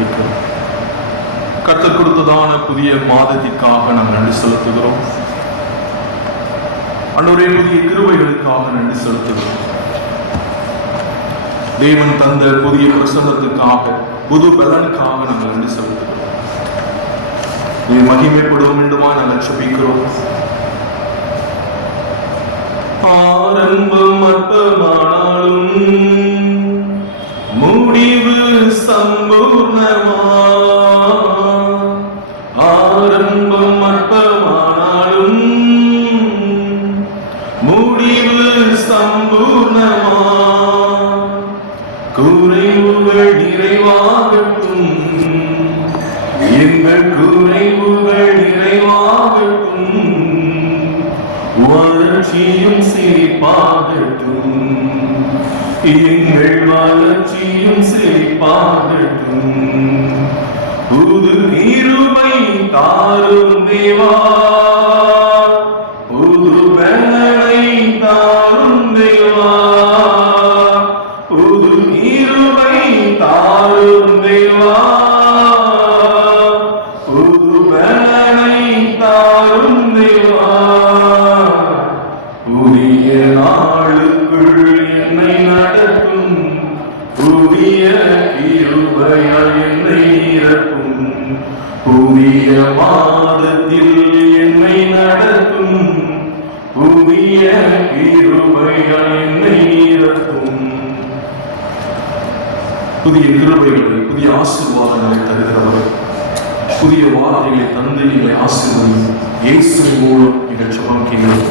ஸ்தோத்தரிக்கிறோம். கர்த்தர் கொடுத்ததான புதிய மாதத்திற்காக நாங்கள் நன்றி செலுத்துகிறோம். ஆண்டவரே, புதிய கிருபைகளுக்காக நன்றி செலுத்துகிறோம். தேவன் தந்த புதிய பிரசன்னத்துக்காக, புது பலனுக்காக நாங்கள் நன்றி செலுத்துகிறோம். நீ மகிமைப்படும் வேண்டுமா நாங்கள் ஜெபிக்கிறோம். ஆரம்பம் அற்பமானாலும் முடிவு சம்பூர்ணமா. ஆரம்பம் அற்பமானாலும் முடிவு சம்பூர்ணமா. குறைவுகள் நிறைவாகட்டும், எங்கள் குறைவுகள் நிறைவாகட்டும். வளர்ச்சியும் செழிப்பாகட்டும், எங்கள் வளர்ச்சியும் செழிப்பாகட்டும். புது கிருபை தாரும் தேவா, புது பலனை தாரும் தேவா. புது கிருபை தாரும் தேவா, புது பலனை தாரும் தேவா. புதிய நாளுக்குள் என்னை நடக்கும், புதிய கிருபையால் என்னை நிரப்பும். புதிய மாதத்தில் என்னை நடக்கும், புதிய கிருபையால் என்னை நிரப்பும். புதிய கிருபைகளை, புதிய ஆசீர்வாதங்களை தருகிறவர், புதிய வார்த்தைகளை தந்து எங்களை ஆசீர்வதியும். இயேசு மூலம் எங்கள் சுகம் கேட்கிறோம்.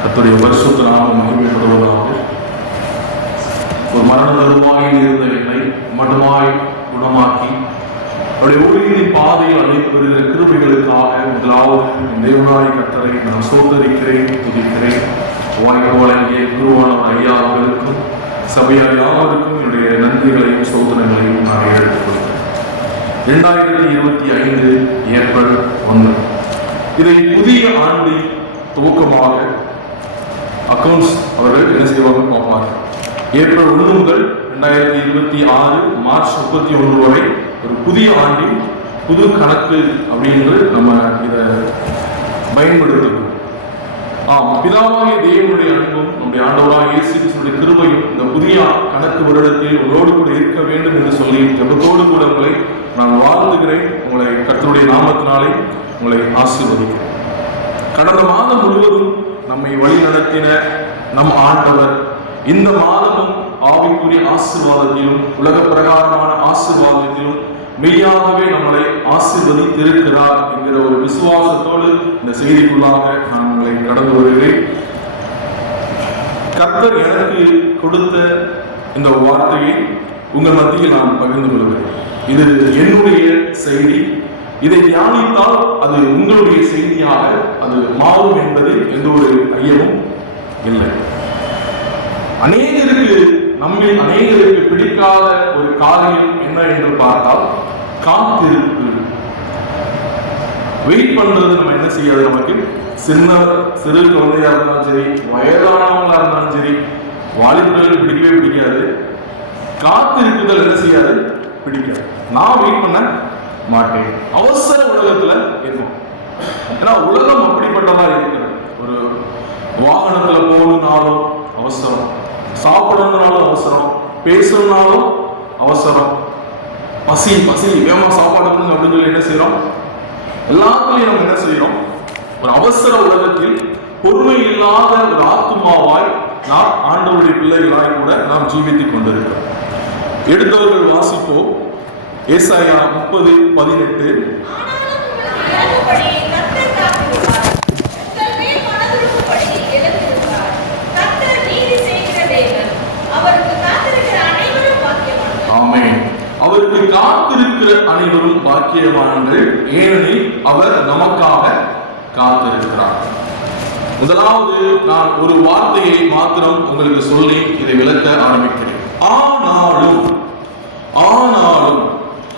கர்த்தருடைய பரிசுத்த நாமம் மகிமைப்படுவதாக. ஒரு மரண தருவாயில் இருந்த என்னை மடமாய் குணமாக்கி அவருடைய ஊழியத்தின் பாதையில் அழைத்து வருகிற கிருபைகளுக்காக முதலாவது தேவனாய் கர்த்தரை நான் சோதரிக்கிறேன், துதிக்கிறேன். வாய்ப்போலங்கே குருவான ஐயா அவர்களுக்கும் சபையார் யாவருக்கும் என்னுடைய நன்றிகளையும் சோதனைகளையும் நான் எடுத்துக்கொள்கிறேன். 2025 ஏப்ரல் 1 இதை புதிய ஆண்டு துவக்கமாக அக்கவுண்ட்ஸ் அவர்கள் என்ன செய்வாங்க பார்ப்பாங்க. ஏப்ரல் 1 முதல் 2026 மார்ச் 31 வரை ஒரு புதிய ஆண்டின் புது கணக்கு அப்படின்னு நம்ம இதை பயன்படுத்துகிறோம். பிதாவாகிய தேவனுடைய அன்பும் நம்முடைய ஆண்டவராகிய இயேசு கிறிஸ்துவின் கிருபையும் இந்த புதிய கணக்கு வருடத்தில் உங்களோடு கூட இருக்க வேண்டும் என்று சொல்லி ஜெபத்தோடு கூட உங்களை நான் வாழ்த்துகிறேன். உங்களை கர்த்தருடைய நாமத்தினாலே உங்களை ஆசீர்வதிக்கிறேன். கடந்த மாதம் முழுவதும் நம்மை வழி நடத்தின நம் ஆண்டவர் இந்த மாதமும் ஆவிக்குரிய ஆசீர்வாதத்திலும் உலக பிரகாரமான ஆசீர்வாதத்திலும் மெய்யாகவே நம்மளை ஆசீர்வதித்திருக்கிறார் என்கிற ஒரு விசுவாசத்தோடு இந்த செய்திக்குள்ளாக நான் உங்களை கடந்து வருகிறேன். கர்த்தர் எனக்கு கொடுத்த இந்த வார்த்தையை உங்கள் மத்தியில் நான் பகிர்ந்து கொள்கிறேன். இது என்னுடைய செய்தி. இதை தியானித்தால் அது உங்களுடைய செய்தியாக அது மாறும் என்பதில் எந்த ஒரு ஐயமும் இல்லை. நம்மில் அநேகருக்கு பிடிக்காத ஒரு காரியம் என்ன என்று பார்த்தால் காத்திருப்பு. வெயிட் பண்றது நம்ம என்ன செய்யாது. நமக்கு சிறு குழந்தையா இருந்தாலும் சரி, வயதானவங்களா இருந்தாலும் சரி, வாலிபர்களுக்கு பிடிக்கவே பிடிக்காது. காத்திருப்புதல் என்ன செய்யாது, பிடிக்காது. நான் வெயிட் பண்ண மாட்டேன். அவசர உலகத்துல இருக்கும். ஏன்னா உலகம் அப்படிப்பட்டதா இருக்கிறது. ஒரு வாகனத்துல போகணும்னாலும் அவசரம், சாப்பிடணும்னாலும் அவசரம், பேசணும்னாலும் அவசரம், பசி வேகமா சாப்பாடு அப்படின்னு சொல்லி என்ன செய்யறோம். எல்லாத்துலயும் நம்ம என்ன செய்யறோம், ஒரு அவசர உலகத்தில் பொறுமை இல்லாத ஒரு ஆத்துமாவாய் நாம் ஆண்டவருடைய பிள்ளைகளாய் கூட நாம் ஜீவித்துக் கொண்டிருக்கிறோம். எடுத்தவர்கள் வாசிப்போம். ஏசாயா 30:18. ஆமென். அவருக்கு காத்திருக்கிற அனைவரும் பாக்கியவான்கள், ஏனெனில் அவர் நமக்காக காத்திருக்கிறார். முதலாவது நான் ஒரு வார்த்தையை மாத்திரம் உங்களுக்கு சொல்லி இதை விளக்க ஆரம்பிக்கிறேன். ஆனாலும்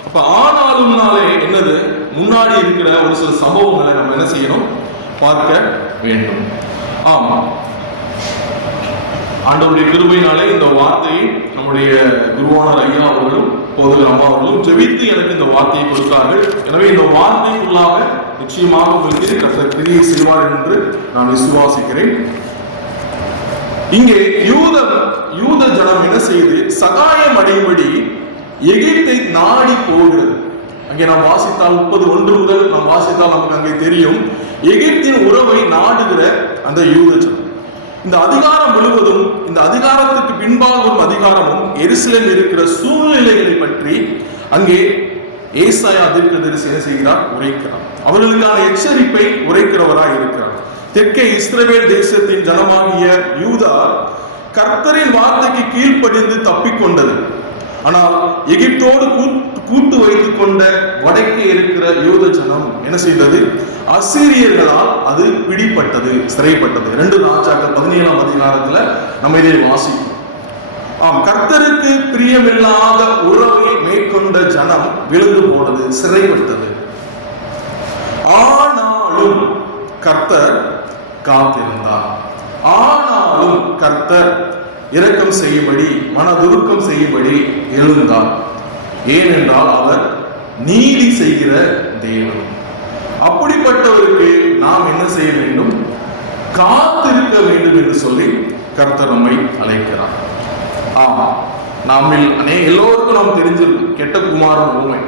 அப்ப ஆனாலும்னாலே என்னது, முன்னாடி இருக்கிற ஒரு சில சம்பவங்களை நம்ம என்ன செய்யணும், பார்க்க வேண்டும். ஆமா, ஆண்டவருடைய கிருபையினாலே இந்த வார்த்தையை நம்முடைய குருவானர் ஐயா அவர்களும் போதகர் அம்மா அவர்களும் ஜெபித்து எனக்கு இந்த வார்த்தையை கொடுத்தார்கள். எனவே இந்த வார்த்தைக்குள்ளாக நிச்சயமாக உங்களுக்கு கர்த்தர் கிரியை செய்வார் என்று நான் விசுவாசிக்கிறேன். இங்கே யூத ஜனம் என்ன செய்து சகாயம் அடையும்படி எகிப்தை நாடி போகிறது. அங்கே நாம் வாசித்தால் 30:1 முதல் நாம் வாசித்தால் நமக்கு அங்கே தெரியும் எகிப்தின் உறவை நாடுகிற அந்த யூத ஜனம். இந்த அதிகாரம் முழுவதும், இந்த அதிகாரத்துக்கு பின்பாக வரும் அதிகாரமும் எருசலேமில் இருக்கிற சூழ்நிலைகளை பற்றி அங்கே ஏசாயா தீர்க்கதரிசி என்ன செய்கிறார்? உரைக்கிறார். அவர்களுக்கான எச்சரிப்பை உரைக்கிறவராய் இருக்கிறார். தெற்கே இஸ்ரவேல் தேசத்தின் ஜனமாகிய யூதா கர்த்தரின் வார்த்தைக்கு கீழ்ப்படிந்து தப்பிக்கொண்டது. ஆனால் எகிப்தோடு கூட்டு வைத்துக் கொண்ட வடக்கே இருக்கிற யூத ஜனம் என்ன செய்தது? அசீரியர்களால் அது பிடிப்பட்டது, சிறைப்பட்டது. 2 ராஜாக்கள் 17ஆம் அதிகாரத்துல நம்ம இதை வாசிக்கிறோம். கர்த்தருக்கு பிரியமில்லாத உறவை மேற்கொண்ட ஜனம் விழுந்து போனது, சிறைப்பட்டது. ஆனாலும் கர்த்தர் காத்திருந்தார். ஆனாலும் கர்த்தர் இரக்கம் செய்யும்படி, மனதுருக்கம் செய்யும்படி எழுந்தார். ஏனென்றால் அவர் நீதி செய்கிற தேவன். அப்படிப்பட்டவருக்கு நாம் என்ன செய்ய வேண்டும்? காத்திருக்க வேண்டும் என்று சொல்லி கர்த்தர் நம்மை அழைக்கிறார். ஆமா, நாமில் எல்லோருக்கும் நாம் தெரிஞ்சிருக்கும் கெட்ட குமாரன் உண்மை.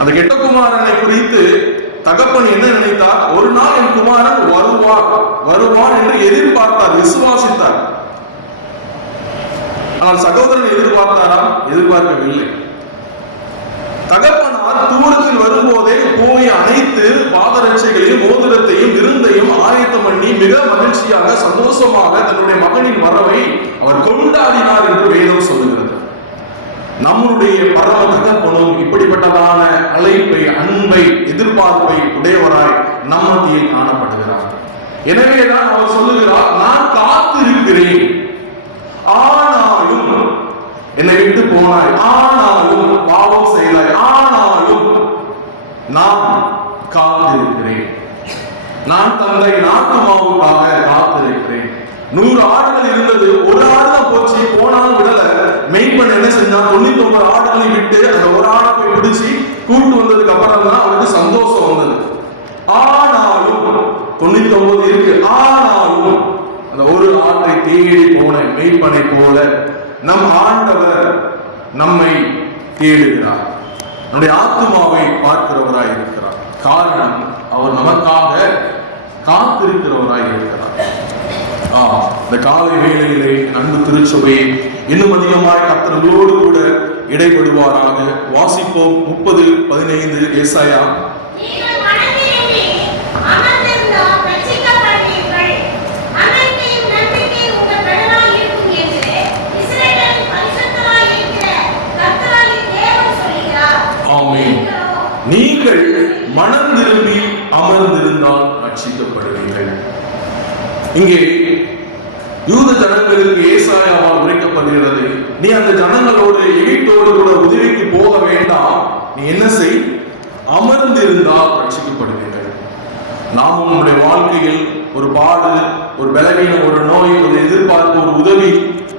அந்த கெட்ட குமாரனை குறித்து தகப்பன் என்ன நினைத்தார்? ஒரு நாள் என் குமாரன் வருவான் என்று எதிர்பார்த்தார், விசுவாசித்தார். ஆனால் சகோதரன் எதிர்பார்த்தாரா? எதிர்பார்க்கவில்லை. தகப்பனார் தூரத்தில் வரும்போதே போய் அனைத்து பாதரட்சைகளையும் மோதிரத்தையும் விருந்தையும் ஆயத்தம் பண்ணி மிக மகிழ்ச்சியாக சந்தோஷமாக தன்னுடைய மகனின் வரவை அவர் கொண்டாடினார் என்று வேதம் சொல்லுகிறது. நம்முடைய பரம தகப்பனும் இப்படிப்பட்டதான அழைப்பை, அன்பை, எதிர்பார்ப்பை உடையவராய் நம் மத்தியில் காணப்படுகிறார். எனவேதான் அவர் சொல்லுகிறார், நான் காத்திருக்கிறேன், ஆனாலும் என்னை விட்டு போனாய், ஆனாலும் பாவம் செய்தாய், ஆனாலும் நான் காத்திருக்கிறேன். நான் தந்தை நாட்டுமாவுக்காக காத்திருக்கிறேன். 100 ஆடுகள் இருந்தது, ஒரு ஆடு தான் போச்சு, போனாலும் விடல. மெய்ப்பன் என்ன செஞ்சான்? 99 ஆடுகளை விட்டு அந்த ஒரு ஆடை போய் பிடிச்சி கூட்டு வந்ததுக்கு அப்புறம் தான் அவருக்கு சந்தோஷம் வந்தது. ஆனாலும் 99 இருக்கு, ஆனாலும் அந்த ஒரு ஆட்டை தேடி போன மெய்ப்பனை போல நம் ஆண்டவர் நம்மை தேடுகிறார், நம்முடைய ஆத்மாவை பார்க்கிறவராய் இருக்கிறார். காரணம், அவர் நமக்காக காத்திருக்கிறவராய் இருக்கிறார். இந்த காலை வேளையிலே அன்பு திருச்சபையை இன்னும் அதிகமாய் கர்த்தர்களோடு கூட இடைபடுவாராக. வாசிப்போம் 30:15 ஏசாயா. நீங்கள் மனம் திரும்பி அமர்ந்திருந்தால் ரட்சிக்கப்படுவீர்கள். இங்கே யூத ஜனங்களுக்கு ஏசாயாவால் உரைக்கப்படுகிறது, நீ அந்த ஜனங்களோடு எகிப்தோடு கூட உதவிக்கு போக வேண்டாம், நீ என்ன செய்? அமர்ந்திருந்தால் ரட்சிக்கப்படுவீர்கள். நாமும் நம்முடைய வாழ்க்கையில் ஒரு பாடு, ஒரு பலவீனம், ஒரு நோய், ஒரு எதிர்பார்ப்பு, ஒரு உதவி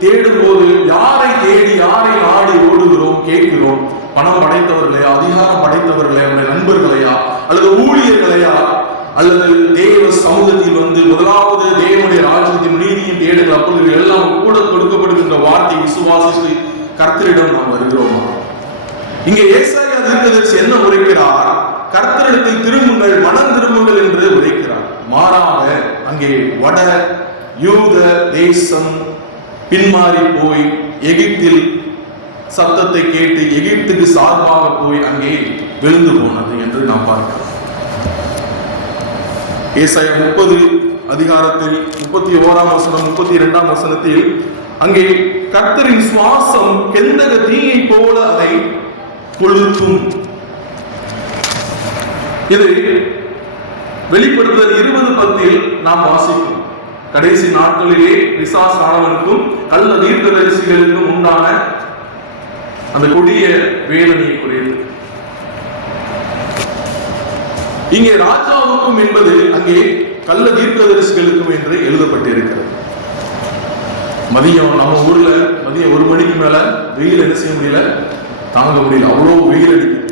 தேடும் போது யாரை தேடி, யாரை நாடி ஓடுகிறோம், கேட்கிறோம்? பணம் படைத்தவர்களையா, அதிகாரம் படைத்தவர்களையா, நம்முடைய நண்பர்களையா, அல்லது ஊழியர்களையா, அல்லது தேவ சமூகத்தில் வந்து முதலாவது தேவனுடைய ராஜ்யத்தின் நீதியின் தேடுகள்? அப்பொழுது எல்லாம் கூட கொடுக்கப்படுகின்ற வார்த்தை விசுவாசித்து கர்த்தரிடம் நாம் வருகிறோமா? இங்கே ஏசாயா தீர்க்கதரிசி என்ன உரைக்கிறார்? கர்த்தரிடத்தில் திரும்புங்கள், மனம் திரும்புங்கள் என்று உரைக்கிறார். மாறாக அங்கே வட யூத தேசம் பின்மாறி போய் எகிப்தில் சத்தத்தை கேட்டு எகிப்துக்கு சார்பாக போய் அங்கே விழுந்து போனது என்று நாம் பார்க்கிறோம். ஏசாயா 30 அதிகாரத்தில் 31ஆம் வசனம் 32ஆம் வசனத்தில் அங்கே கர்த்தரின் சுவாசம் கெந்தக தீயை போல அதை கொளுத்தும். இது வெளிப்படுத்துதல் 20:10 நாம் வாசிக்கிறோம். கடைசி நாட்களிலே பிசாசு ஆனவனுக்கும் கள்ள தீர்க்கதரிசிகளுக்கும் உண்டான அந்த கொடிய வேதனை குறித்து. இங்கே ராஜாவுக்கும் என்பது அங்கே கள்ள தீர்க்கதரிசிகளுக்கும் என்று எழுதப்பட்டிருக்கிறது. மதியம் நம்ம ஊர்ல மதியம் 1 மணிக்கு மேல வெயில் என்ன செய்ய முடியல, தாங்க முடியல, அவ்வளோ வெயில் அடிக்குது.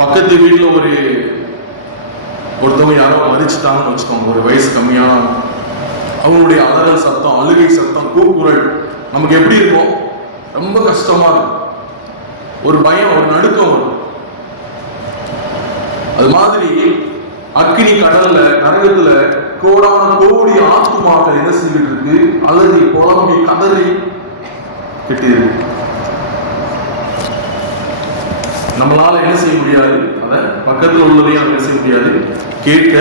பக்கத்து வீட்டுல ஒருத்தவங்க யாரோ மதிச்சுட்டாங்கன்னு வச்சுக்கோங்க, ஒரு வயசு கம்மியான, அவங்களுடைய அலறல் சத்தம், அழுகை சத்தம், கூக்குரல் நமக்கு எப்படி இருக்கும்? ரொம்ப கஷ்டமா இருக்கும். ஒரு பயம், ஒரு நடுக்கம் வரும். அது மாதிரி அக்கினி கடல்ல, நரகத்துல கோடான கோடி ஆத்துமாக்கள் என்ன செஞ்சுட்டு இருக்கு? அலறி புலம்பி கதறி கிட்டு இருக்கு. நம்மளால என்ன செய்ய முடியாது? அத பக்கத்தில் உள்ளதையும் என்ன செய்ய முடியாது, கேட்க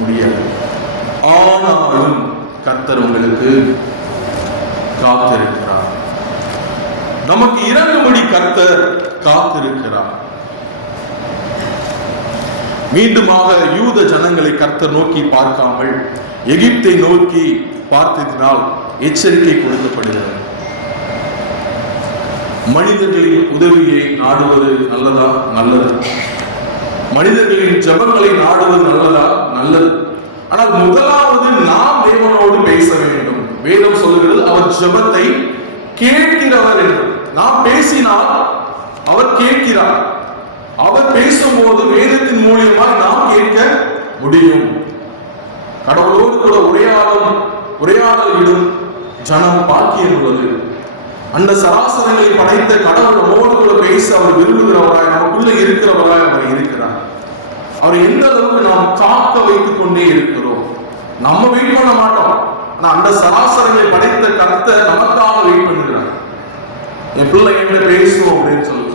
முடியாது. ஆனாலும் கர்த்தர் உங்களுக்கு காத்திருக்கிறார். நமக்கு இறங்கும்படி கர்த்தர் காத்திருக்கிறார். மீண்டுமாக யூத ஜனங்களை கர்த்தர் நோக்கி பார்க்காமல் எகிப்தை நோக்கி பார்த்ததினால் எச்சரிக்கை கொடுக்கப்படுகிறது. மனிதர்களின் உதவியை நாடுவது நல்லதா? நல்லது. மனிதர்களின் ஜெபங்களை நாடுவது நல்லதா? நல்லது. ஆனால் முதலாவது நாம் தேவனோடு பேச வேண்டும். வேதம் சொல்கிறது அவர் ஜெபத்தை கேட்கிறவர் என்று. நாம் பேசினால் அவர் கேட்கிறார். அவர் பேசும்போது வேதத்தின் மூலியமாக நாம் கேட்க முடியும். கடவுளோடு கூட உரையாடல் விடும் ஜனம் பாக்கியம் உள்ளது. அந்த சராசரங்களை படைத்த கடவுள் நம்மோடு கூட பேச அவர் விரும்புகிறவராய், நமக்குள்ள இருக்கிறவராய் அவர் இருக்கிறார். அவரை எந்த அளவுக்கு நாம் காக்க வைத்துக் கொண்டே இருக்கிறோம். நம்ம வெயிட் பண்ண மாட்டோம், ஆனா அந்த சராசரங்களை படைத்த கர்த்தர் நமக்காக வெயிட் பண்ணுகிறார். என் பிள்ளை என்ன பேசும் அப்படின்னு சொல்லி,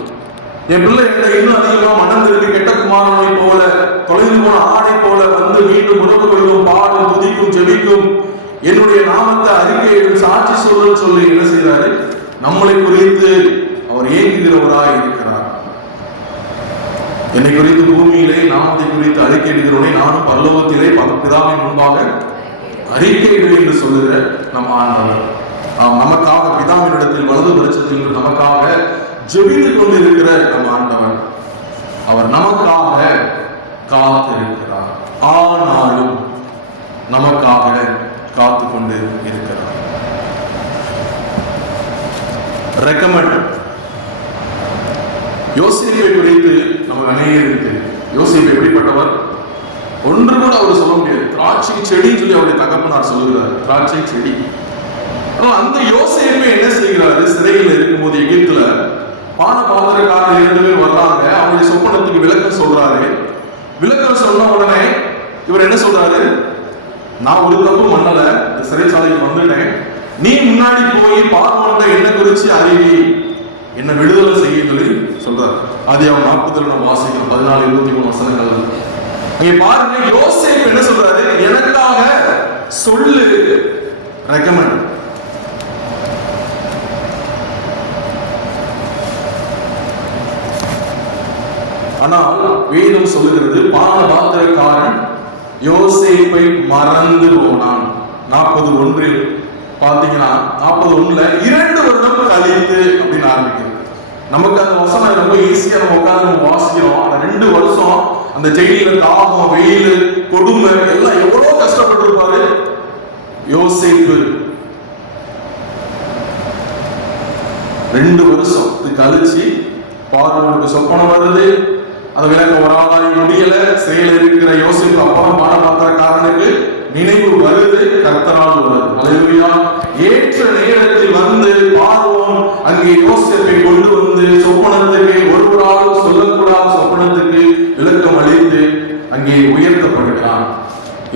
என் பிள்ளை என்ன இன்னும் அதிகமா மனம் திரும்பி கெட்ட குமாரனை போல, தொலைந்து போன ஆடை போல வந்து மீண்டும் உறவு கொள்ளும், பாடும், துதிக்கும், ஜெபிக்கும், என்னுடைய நாமத்தை அறிக்கையிடும், சாட்சி சொல்லுன்னு சொல்லி என்ன செய்யறாரு? நம்மளை குறித்து அவர் ஏங்குகிறவராய் இருக்கிறார். என்னை குறித்து பூமியிலே நாமத்தை குறித்து அறிக்கையிடுகிறவனை நானும் பரலோகத்திலே பிதாவின் முன்பாக அறிக்கையிடு என்று சொல்லுகிற நம் ஆண்டவர். நமக்காக பிதாவினிடத்தில் வலது பரிசத்தில் நமக்காக ஜெபித்துக் கொண்டிருக்கிற நம் ஆண்டவர். அவர் நமக்காக காத்திருக்கிறார். ஆனாலும் நமக்காக காத்து கொண்டு இருக்கிறார். ரெக்கமெண்ட். யோசேப்பை குறித்து நம்ம நினைவு. யோசேப்பு எப்படிப்பட்டவர்? ஒன்று கூட அவர் சொல்ல முடியாது. திராட்சை செடின்னு சொல்லி அவருடைய தகப்பனார் சொல்லுகிறார், திராட்சை செடி. அந்த யோசேப்பை என்ன செய்கிறாரு? சிறையில் இருக்கும்போது எகிப்துல பானபாத்திரக்காரர் 2 பேர் வர்றாங்க. அவருடைய சொப்பனத்துக்கு விளக்கம் சொல்றாரு. விளக்கம் சொன்ன உடனே இவர் என்ன சொல்றாரு? நான் ஒரு தப்பு பண்ணல, இந்த சிறைச்சாலைக்கு வந்துட்டேன், நீ முன்னாடி போய் பார்வோன்ட என்ன குறிச்சு அறிவி, என்ன விடுதலை செய்ய சொல்லி சொல்றாரு. ஆதியாகமம் 40 நம்ம வாசிக்கிறோம், 14-23 வசனங்கள். நீங்க பாருங்க, யோசேப்பு என்ன சொல்றாரு? எனக்காக சொல்லு, ரெக்கமெண்ட். ஆனால் வேதம் சொல்லுகிறது, பானபாத்திரக்காரன் யோசேப்பை மறந்து போனான். 40:1 பாத்தீங்கன்னா 41 2 வருடம் கழித்து அப்படின்னு ஆரம்பிக்குது. நமக்கு அந்த வசனம் ரொம்ப ஈஸியா நம்ம உட்கார்ந்து வாசிக்கிறோம். அந்த 2 வருஷம் அந்த ஜெயில தாகம், வெயில், கொடுமை எல்லாம் எவ்வளவு கஷ்டப்பட்டு இருப்பாரு யோசேப்பு. 2 வருஷம் கழிச்சு பார்வோனுக்கு சொப்பனம் வருது. அந்த விளக்கம் வராதாய் முடியல. சிறையில் இருக்கிற யோசேப்பு அப்புறம் பானபாத்திரக்காரனுக்கு நினைவு வருது, கர்த்தரால் வருது. அல்லேலூயா. ஏற்ற நேரத்தில் வந்து பார்வோன் அங்கே யோசேப்பை கொண்டு வந்து சொப்பனத்துக்கு, ஒருவராலும் சொல்லக்கூடாத சொப்பனத்துக்கு விளக்கம் அளித்து அங்கே உயர்த்தப்படுகிறான்.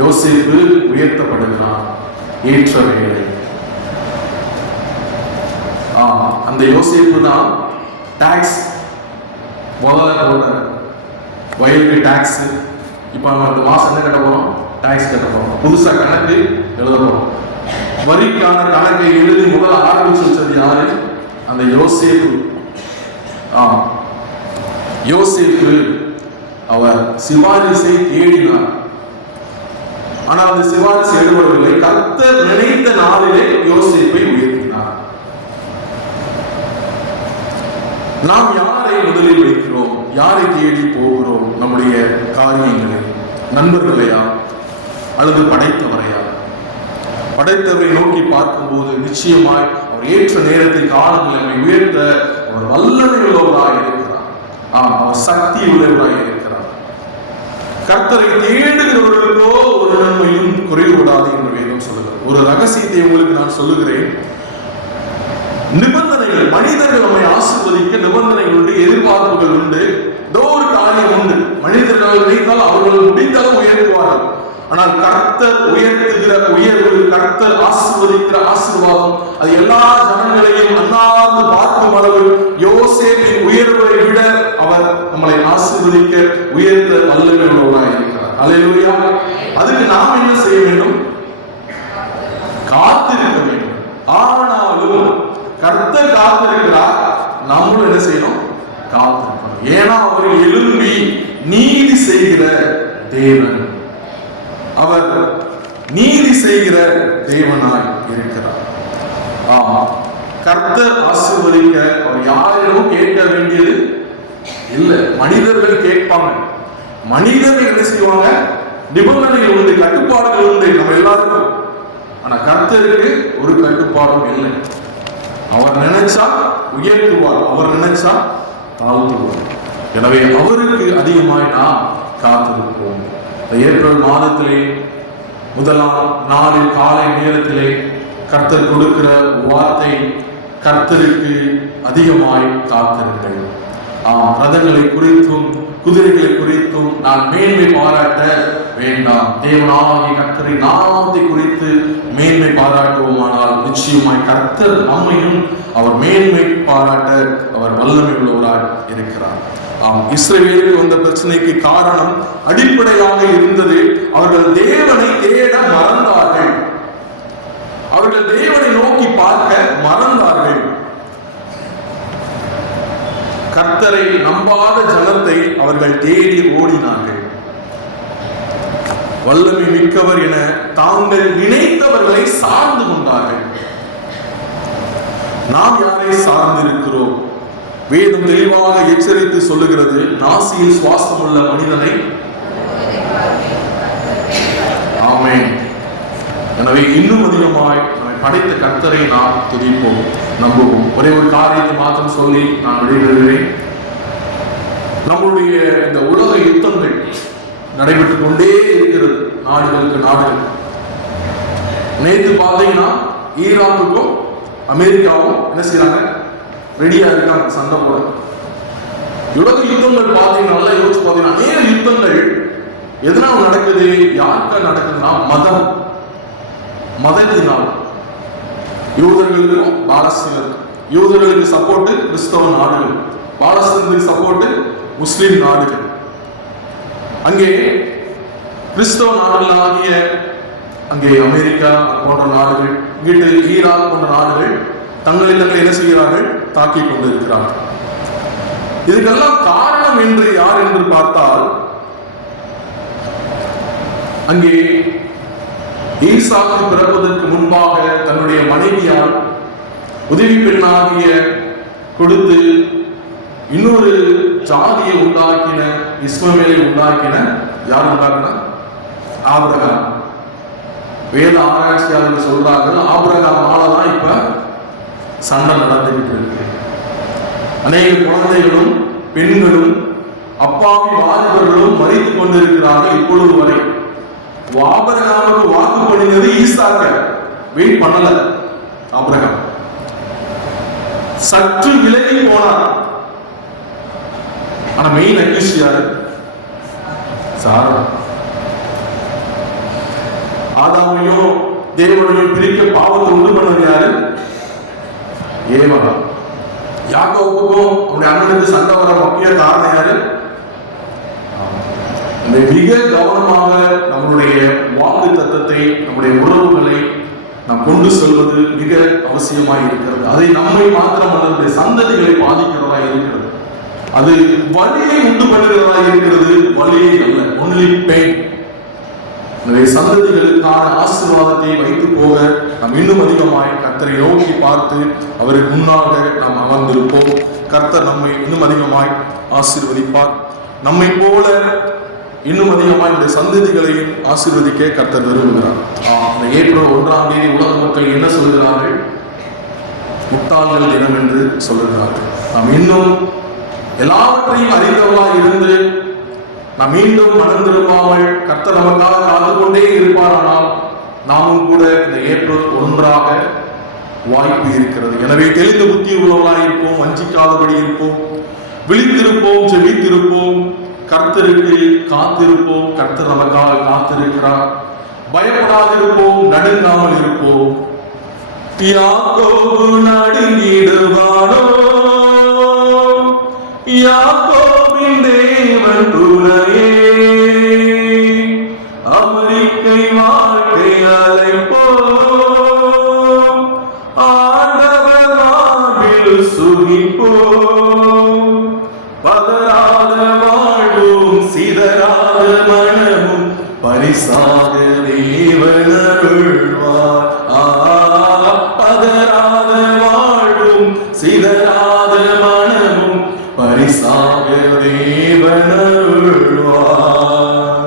யோசேப்பு உயர்த்தப்படுகிறான். ஏற்ற வேலை. அந்த யோசேப்பு தான் டாக்ஸ் முதல்ல போட, வயலுக்கு டாக்ஸ். இப்ப நம்ம அந்த மாசம் என்ன கட்ட போறோம்? டாக்ஸ் கட்ட போறோம். புதுசா கணக்கு எழுத போறோம். வரிக்கான கணக்கை எழுதி முதல்ல ஆரம்பிச்சு வச்சது யாரு? அந்த யோசேப்பு. யோசேப்பு அவர் சிபாரிசை தேடினார். ஆனால் அந்த சிபாரிசு எடுபடவில்லை. கர்த்தர் நினைத்த நாளிலே யோசேப்பை உயர்த்தினார். நாம் யாரை முதலில் வைக்கிறோம்? யாரை தேடி போகிறோம்? நம்முடைய காரியங்களை, நண்பர்களையா, அல்லது படைத்தவரையா? படைத்தவரை நோக்கி பார்க்கும்போது நிச்சயமாய் அவர் ஏற்ற நேரத்தில் காலத்தில் நம்மை உயர்த்த அவர் வல்லமை உள்ளவராக இருக்கிறார். அவர் சக்தி உள்ளவராக இருக்கிறார். கர்த்தரை தேடுகிறவர்களுக்கோ ஒரு நன்மையும் குறைவுபடாது என்று வேதம் சொல்லுகிறது. ஒரு ரகசியத்தை உங்களுக்கு நான் சொல்லுகிறேன். நிபந்தனைகள், மனிதர்கள் நம்மை ஆசீர்வதிக்க நிபந்தனைகளுடைய எதிர்பார்ப்புகள் உண்டு. ஏதோ ஒரு காரியம் உண்டு. மனிதர்கள் நினைத்தால் அவர்கள் முடிந்தாலும் உயர்த்துவார்கள். ஆனால் கர்த்தர் உயர்த்துகிற உயர்வு, கர்த்தர் ஆசீர்வதிக்கிற ஆசீர்வாதம், அது எல்லா ஜனங்களையும் அண்ணாந்து பார்க்கும் அளவு யோசேப்பின் உயர்வை விட அவர் நம்மளை ஆசீர்வதிக்க உயர்த்த வல்லமை உள்ளவராக இருக்கிறார். அல்லேலூயா. அதுக்கு நாம் என்ன செய்ய வேண்டும்? காத்திருக்க வேண்டும். ஆனாலும் கர்த்தர் காத்திருக்கிறார், நம்மளும் என்ன செய்யணும்? காத்திருக்கணும். ஏன்னா அவர் எழும்பி நீதி செய்கிற தேவன், அவர் நீதி செய்கிற தேவனாய் இருக்கிறார். கர்த்தர் ஆசீர்வதிக்க அவர் யாரிடமும் கேட்க வேண்டியது இல்லை. மனிதர்கள் கேட்பாங்க. மனிதர்கள் என்ன செய்வாங்க? நிபந்தனைகள் உண்டு, கட்டுப்பாடுகள் உண்டு நம்ம எல்லாருக்கும். ஆனா கர்த்தருக்கு ஒரு கட்டுப்பாடும் இல்லை. அவர் நினைச்சா உயர்த்துவார், அவர் நினைச்சா தாழ்த்துவார். எனவே அவருக்கு அதிகமாய் நாம் காத்திருப்போம். ஏப்ரல் மாதத்திலே முதலாம் நாளில் காலை நேரத்திலே கர்த்தர் கொடுக்கிற வார்த்தை, கர்த்தருக்கு அதிகமாய் காத்திருங்கள். ரதங்களை குறித்தும் குதிரைகளை குறித்தும் நான் மேன்மை பாராட்ட வேண்டாம். தேவனாகிய கர்த்தரை நாமத்தை குறித்து மேன்மை பாராட்டுவோமானால் நிச்சயமாய் கர்த்தர் நம்மையும் அவர் மேன்மை பாராட்ட அவர் வல்லமை உள்ளவராய் இருக்கிறார். இஸ்ரவேலுக்கு வந்த பிரச்சனைக்கு காரணம் அடிப்படையாக இருந்தது, அவர்கள் தேவனை தேட மறந்தார்கள். அவர்கள் தேவனை நோக்கி பார்க்க மறந்தார்கள். கர்த்தரை நம்பாத ஜனத்தை அவர்கள் தேடி ஓடினார்கள். வல்லமை மிக்கவர் என தாங்கள் நினைத்தவர்களை சார்ந்து கொண்டார்கள். நாம் யாரை சார்ந்திருக்கிறோம்? வேதம் தெளிவாக எச்சரித்து சொல்லுகிறது, நாசியில் சுவாசம் உள்ள மனிதனை. ஆமென். எனவே இன்னும் அதிகமாய் நம்மை படைத்த கர்த்தரை நாம் துதிப்போம், நம்புவோம். ஒரே ஒரு காரியத்தை மாத்திரம் சொல்லி நான் விடைபெறுகிறேன். நம்முடைய இந்த உலக யுத்தங்கள் நடைபெற்றுக் கொண்டே இருக்கிறது, நாடுகளுக்கு நாடுகள். நேற்று பார்த்தீங்கன்னா ஈராக்குக்கும் அமெரிக்காவும் என்ன செய்யறாங்க? ரெடியா இருக்காங்க சண்டை போட. உலக யுத்தங்கள் பார்த்தீங்கன்னா நல்லா யோசிச்சு பார்த்தீங்கன்னா அநேக யுத்தங்கள் எதனால் நடக்குது? யாருக்கா நடக்குதுன்னா மதத்தினால். யூதர்களுக்கும் பாலஸ்தீனருக்கும். யூதர்களுக்கு சப்போர்ட் கிறிஸ்தவ நாடுகள், பாலஸ்தீனத்துக்கு சப்போர்ட் முஸ்லிம் நாடுகள். அங்கே கிறிஸ்தவ நாடுகள் ஆகிய அங்கே அமெரிக்கா போன்ற நாடுகள், இங்கிட்டு ஈராக் போன்ற நாடுகள் தங்களை என்ன செய்கிறார்கள்? தாக்கிக் கொண்டிருக்கிறார்கள். இதுக்கெல்லாம் காரணம் என்று யார் என்று பார்த்தால், அங்கே ஈசாக்கு பிறப்பதற்கு முன்பாக தன்னுடைய மனைவியால் உதவி பெண்ணாகிய கொடுத்து இன்னொரு ஜாதியை உண்டாக்கின, இஸ்மவேலை உண்டாக்கின யார் உண்டாக்கின? ஆபிரகாம். வேத ஆராய்ச்சியாளர்கள் சொல்றார்கள், ஆபிரகாமாலதான் இப்ப சண்டை நடந்துகிட்டு இருக்கு. அநேக குழந்தைகளும் பெண்களும் அப்பாவி வாலிபர்களும் மறித்து கொண்டிருக்கிறார்கள் இப்பொழுது வரை. ஆபிரகாமுக்கு வாக்கு பண்ணினது ஈசாக்க, வெயிட் பண்ணல. ஆபிரகாம் சற்று விலகி போனார். ஆனா மெயின் அக்யூஸ் யாரு? சாரா. ஆதாமையும் தேவனையும் பிரிக்க பாவத்தை உண்டு பண்ணது யாரு? ஏவா. யாக்கோபுக்கும் அவருடைய அண்ணனுக்கு சண்டை வர முக்கிய காரணம் யாரு? மிக கவனமாக நம்முடைய வாக்கு தத்தத்தை, நம்முடைய உறவுகளை நாம் கொண்டு செல்வது மிக அவசியமாய் இருக்கிறது. அதை நம்மை மாத்திரம் நம்முடைய சந்ததிகளை பாதிக்கிறதா இருக்கிறது. அது வலியை உண்டு பண்ணுகிறதா இருக்கிறது, வலியை அல்ல, ஒன்லி பெயின். சந்ததிகளுக்கான ஆசீர்வாதத்தை வைத்து போக நாம் இன்னும் அதிகமாய் கர்த்தரை நோக்கி பார்த்து அவருக்கு முன்னாக நாம் அமர்ந்திருப்போம். கர்த்தர் நம்மை இன்னும் அதிகமாய் ஆசீர்வதிப்பார். நம்மை போல இன்னும் அதிகமாக என்னுடைய சந்ததிகளையும் ஆசீர்வதிக்க கர்த்தர் விரும்புகிறார். இந்த ஏப்ரல் 1ஆம் தேதி உலக மக்கள் என்ன சொல்கிறார்கள்? முட்டாள்கள் தினம் என்று சொல்லுகிறார்கள். நாம் இன்னும் எல்லாவற்றையும் அறிந்தவர்களாக இருந்து நாம் மீண்டும் மனம் திரும்பாமல் கர்த்தர் நமக்காக காத்து கொண்டே இருப்பாரானால் நாமும் கூட இந்த ஏப்ரல் 1ஆக வாய்ப்பு இருக்கிறது. எனவே தெளிந்த புத்தி உள்ளவர்களாக இருப்போம், வஞ்சிக்காதபடி இருப்போம், விழித்திருப்போம், ஜெபித்திருப்போம், கர்த்தருக்கு காத்திருப்போம். கர்த்தர் நமக்காக காத்திருக்கிறார். பயப்படாதிருப்போம், நடுங்காமல் இருப்போம். யாக்கோபு நடுங்கிடுவானோ, யாக்கோபின் தேவன் துணையே, அமெரிக்கை வாழ்க்கை அலைப்போம், ஆண்டவர் மார்பில் சுகிப்போம், பதறாத வாழ்வும் சிதறாத மனமும் பரிசாக தேவன் அருள்வார். பதறாத வாழ்வும் சிதறாத மனமும் பரிசாக தேவன் அருள்வார்.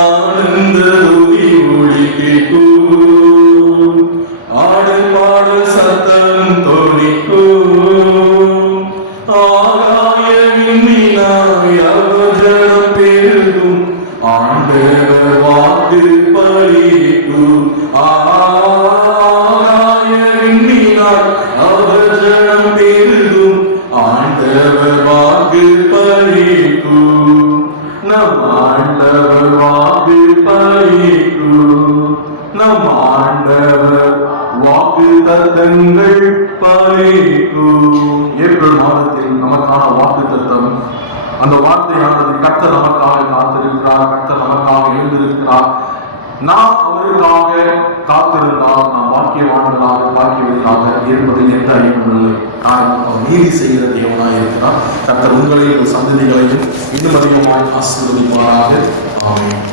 ஆனந்த ஒலி ஒளி கேட்கும், ஆடல் பாடல் சத்தம் தொனிக்கும், ஆகாய விண்மீனாய் அவஜனம் பெருகும், ஆண்டவர் வாக்கு பலிக்கும். ஆகாய விண்மீனாய் அவஜனம் பெருகும், ஆண்டவர் வாக்கு பலிக்கும். நம் ஆண்டவர் வாக்கு பலிக்கும். நம் ஆண்டவர் வாக்கு தத்தங்கள் பலிக்கும். ஏப்ரல் மாதத்தில் நமக்கான வாக்கு தத்தம், அந்த வார்த்தையானது கர்த்தர் நமக்காக காத்திருக்கிறார், கர்த்தர் நமக்காக எழுந்திருக்கிறார். நாம் அவருக்காக காத்திருந்தால் நாம் பாக்கியவான்களாக பாக்கியவர்களாக இருப்பதில் எந்த ஐயமும் இல்லை. காரணம் அவர் நீதி செய்கிற தேவனாக இருக்கிறார். கர்த்தர் உங்களையும் சந்ததிகளையும் இன்னும் அதிகமாக ஆசீர்வதிப்பாராக. ஆமென்.